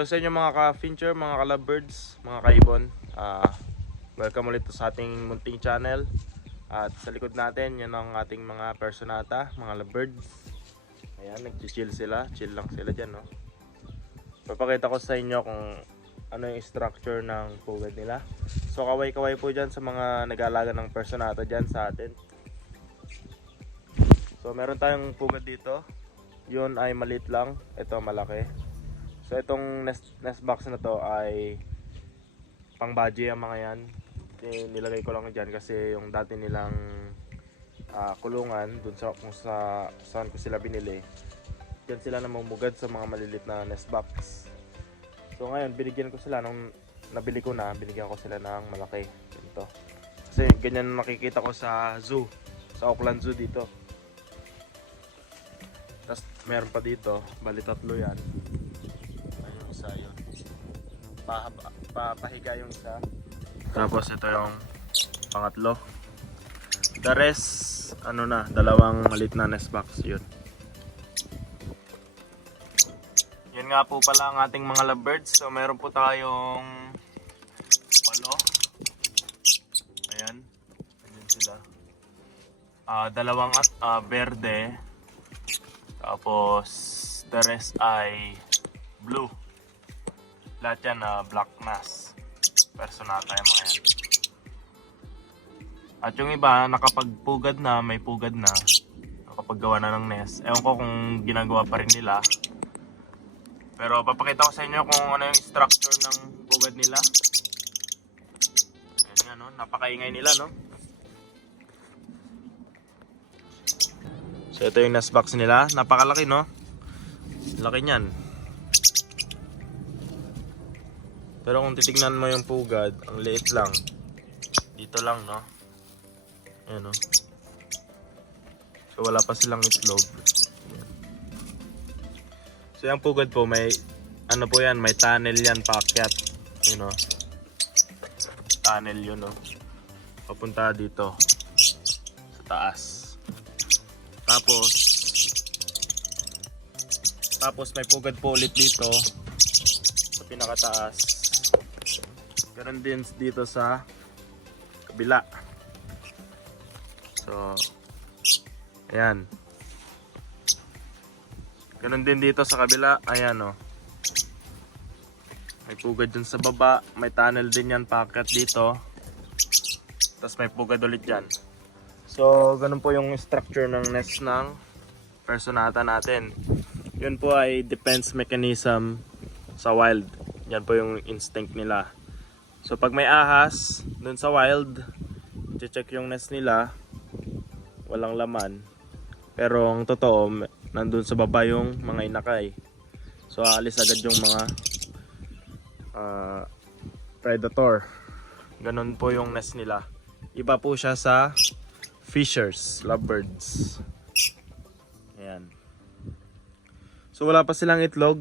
Hello sa inyo mga ka-fincher, mga ka-lovebirds, mga kaibon. Welcome ulit sa ating munting channel. At sa likod natin, yan ang ating mga personata, mga lovebirds. Ayan, nag-chill sila. Chill lang sila dyan, no? Papakita ko sa inyo kung ano yung structure ng pugad nila. So kaway-kaway po dyan sa mga nag-aalaga ng personata dyan sa atin. So meron tayong pugad dito. Yun ay maliit lang. Ito malaki. So itong nest box na to ay pang budgie ang mga yan. Nilagay ko lang dyan kasi yung dati nilang kulungan dun sa kung saan ko sila binili. Diyan sila namumugad sa mga malilit na nest box. So ngayon binigyan ko sila nung nabili ko na, binigyan ko sila ng malaki. Ganito. Kasi ganyan makikita ko sa zoo, sa Auckland Zoo dito. Tapos meron pa dito, bali tatlo yan. Isa yun. Papahiga yung isa. Tapos ito yung pangatlo. The rest, ano na, dalawang maliit na nest box yun. Yun nga po pala ang ating mga lovebirds. So meron po tayong 8. Ayan. Ayan sila. Dalawang verde. Tapos the rest ay blue. Lahat yan black mass. Personata yung mga yan. At yung iba nakapagpugad na, may pugad na, nakapaggawa na ng nest. Ewan ko kung ginagawa pa rin nila. Pero papakita ko sa inyo kung ano yung structure ng pugad nila. Ayan nga, no? Napakaingay nila, no? So ito yung nest box nila. Napakalaki, no? Laki niyan. Pero kung titignan mo yung pugad, ang liit lang. Dito lang, no? Ayan, no? So wala pa silang itlog. Ayan. So yung pugad po, may ano po yan, may tunnel yan, paakyat. You know? Tunnel yun, no? Papunta dito sa taas. Tapos may pugad po ulit dito sa pinakataas. Ganun din dito sa kabila. So ayan. Ganun din dito sa kabila. Ayan, oh. May pugad dun sa baba. May tunnel din yan paakyat dito. Tapos may pugad ulit dyan. So ganun po yung structure ng nest ng personata natin. Yun po ay defense mechanism sa wild. Yan po yung instinct nila. So pag may ahas dun sa wild, i-check yung nest nila, walang laman. Pero ang totoo, nandun sa baba yung mga inakay. So aalis agad yung mga predator. Ganun po yung nest nila. Iba po siya sa fishers, lovebirds. Ayan. So wala pa silang itlog.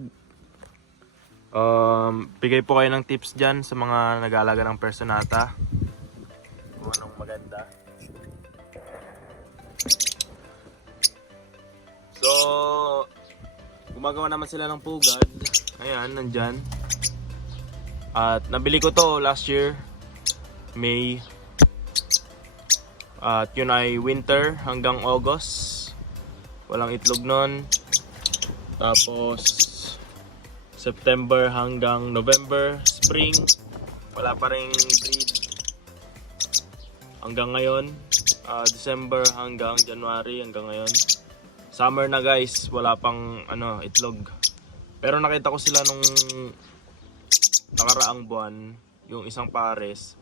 Bigay po kayo ng tips dyan sa mga nag-aalaga ng personata. Kung anong maganda. So gumagawa naman sila ng pugad. Ayan, nandyan. At nabili ko to last year, May. At yun ay winter hanggang August. Walang itlog nun. Tapos September hanggang November, spring, wala pa ring breed. Hanggang ngayon, December hanggang January, hanggang ngayon. Summer na guys, wala pang itlog. Pero nakita ko sila nung nakaraang buwan, yung isang pares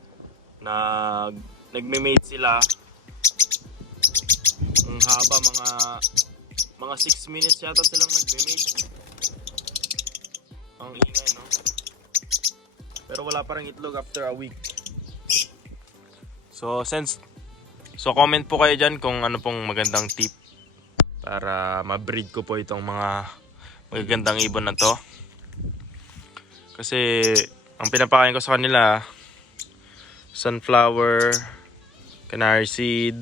na nagme-mate sila. Ang haba, mga 6 minutes yata silang nagme-mate. Ang ingay, no? Pero wala pa rin itlog after a week. So comment po kayo dyan kung ano pong magandang tip para ma-breed ko po itong mga magagandang ibon na to. Kasi ang pinapakain ko sa kanila, sunflower, canary seed,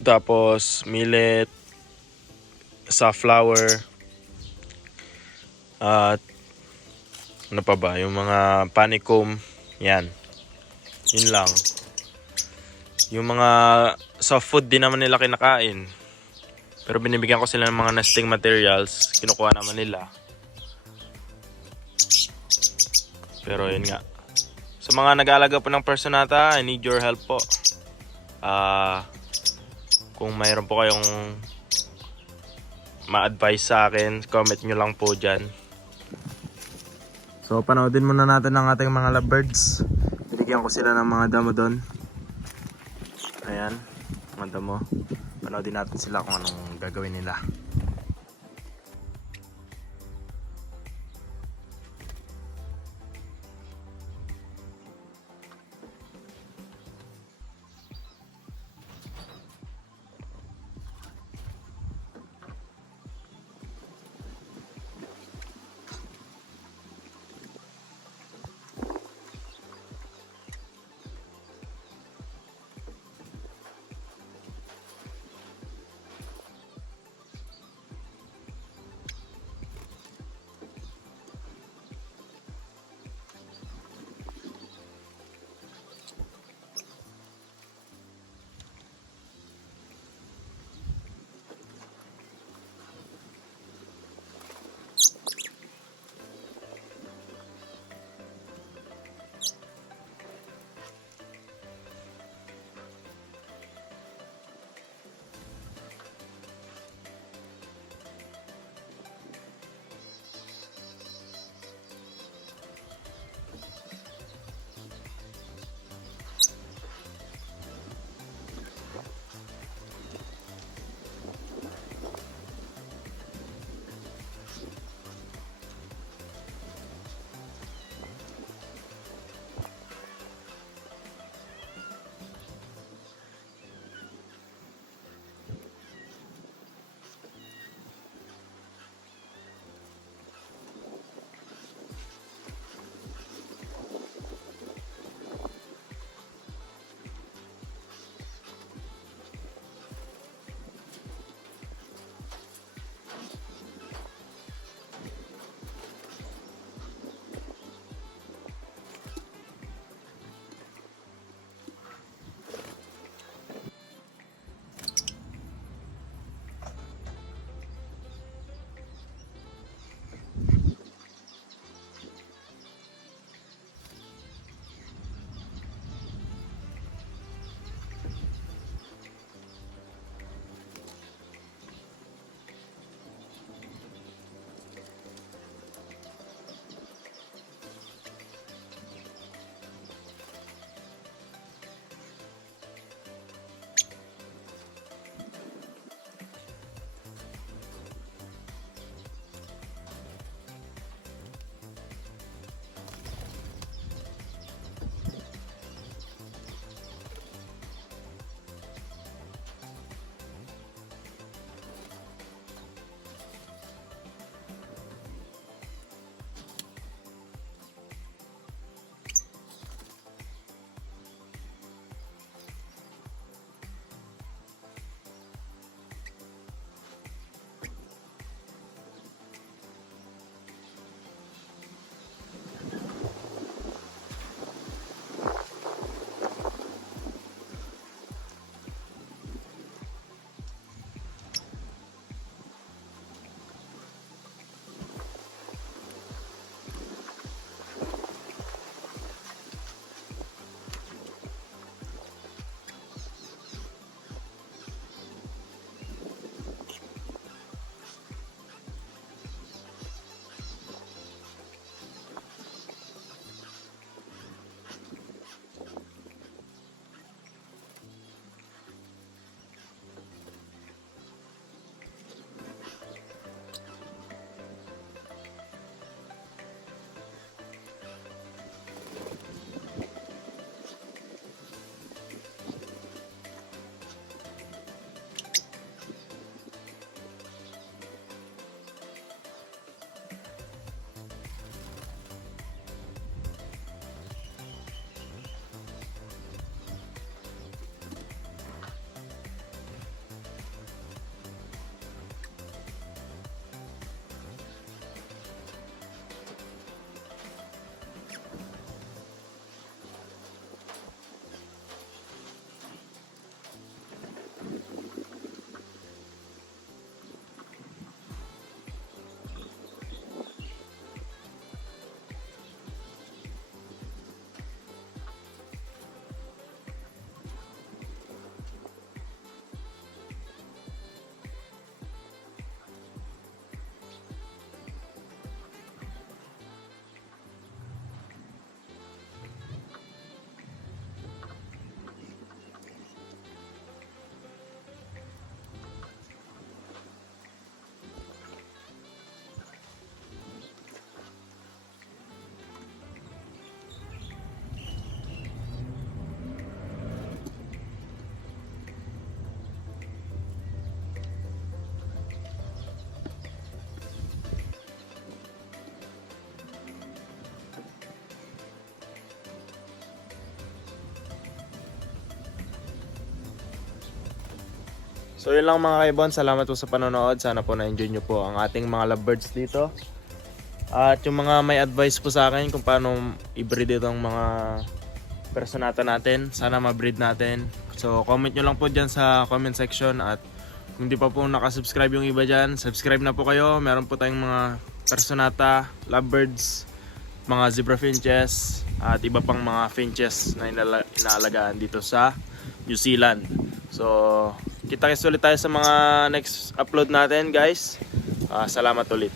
tapos millet, safflower, At ano pa ba? Yung mga panicum. Yan. Yun lang. Yung mga soft food din naman nila kinakain. Pero binibigyan ko sila ng mga nesting materials. Kinukuha naman nila. Pero yun nga. Sa mga nag-aalaga po ng Personata, I need your help po. Kung mayroon po kayong ma-advise sa akin, comment nyo lang po dyan. So panoodin muna natin ang ating mga lovebirds. Binigyan ko sila ng mga damo doon. Ayan, mga damo. Panoodin natin sila kung anong gagawin nila. So yun lang mga kaibon, salamat po sa panonood. Sana po na-enjoy nyo po ang ating mga lovebirds dito. At yung mga may advice po sa akin kung paano i-breed itong mga personata natin, sana ma-breed natin. So comment nyo lang po dyan sa comment section. At kung di pa po nakasubscribe yung iba dyan, subscribe na po kayo. Meron po tayong mga personata, lovebirds, mga zebra finches, at iba pang mga finches na inaalagaan dito sa New Zealand. So kita-kits ulit tayo sa mga next upload natin guys. Salamat ulit.